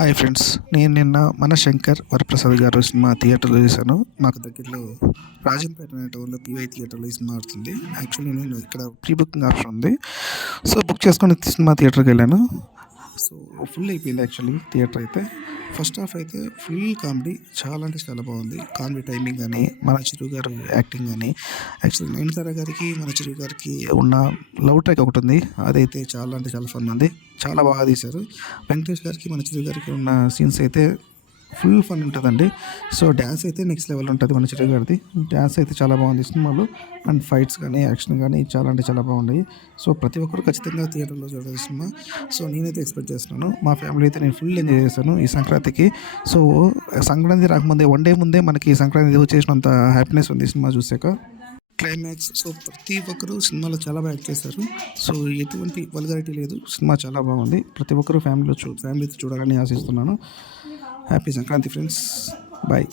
Hi friends, నేను నిన్న మన శంకర్ వరప్రసాద్ గారు సినిమా థియేటర్లో చూశాను. మాకు దగ్గరలో రాజంపేట అనే టౌన్లో పివై థియేటర్లో ఈ సినిమా ఆడుతుంది. యాక్చువల్లీ నేను ఇక్కడ ప్రీ బుకింగ్ ఆప్షన్ ఉంది. సో బుక్ చేసుకొని సినిమా థియేటర్కి వెళ్ళాను. సో ఫుల్ అయిపోయింది యాక్చువల్లీ థియేటర్ అయితే. ఫస్ట్ హాఫ్ అయితే ఫుల్ కామెడీ, చాలా అంటే చాలా బాగుంది. కామెడీ టైమింగ్ కానీ, మన చిరు గారు యాక్టింగ్ కానీ, యాక్చువల్లీ నయనతార గారికి మన చిరు గారికి ఉన్న లవ్ ట్రాక్ ఒకటి ఉంది. అదైతే చాలా అంటే చాలా ఫన్ ఉంది, చాలా బాగా తీశారు. వెంకటేష్ గారికి మన చిరు గారికి ఉన్న సీన్స్ అయితే ఫుల్ ఫన్ ఉంటుందండి. సో డ్యాన్స్ అయితే నెక్స్ట్ లెవెల్ ఉంటుంది మన చిరు గారిది. డ్యాన్స్ అయితే చాలా బాగుంది సినిమాలో. అండ్ ఫైట్స్ కానీ, యాక్షన్ కానీ చాలా అంటే చాలా బాగున్నాయి. సో ప్రతి ఒక్కరు ఖచ్చితంగా థియేటర్లో చూడాలి సినిమా. సో నేనైతే ఎక్స్పెక్ట్ చేస్తున్నాను. మా ఫ్యామిలీ అయితే నేను ఫుల్ ఎంజాయ్ చేశాను ఈ సంక్రాంతికి. సో సంక్రాంతి రాకముందే వన్ డే ముందే మనకి సంక్రాంతి వచ్చేసినంత హ్యాపీనెస్ ఉంది ఈ సినిమా చూసాక. క్లైమాక్స్, సో ప్రతి ఒక్కరు సినిమాలో చాలా బాగా యాక్ట్ చేశారు. సో ఎటువంటి వల్గారిటీ లేదు, సినిమా చాలా బాగుంది. ప్రతి ఒక్కరు ఫ్యామిలీతో చూడాలని ఆశిస్తున్నాను. Happy Sankranti friends, bye.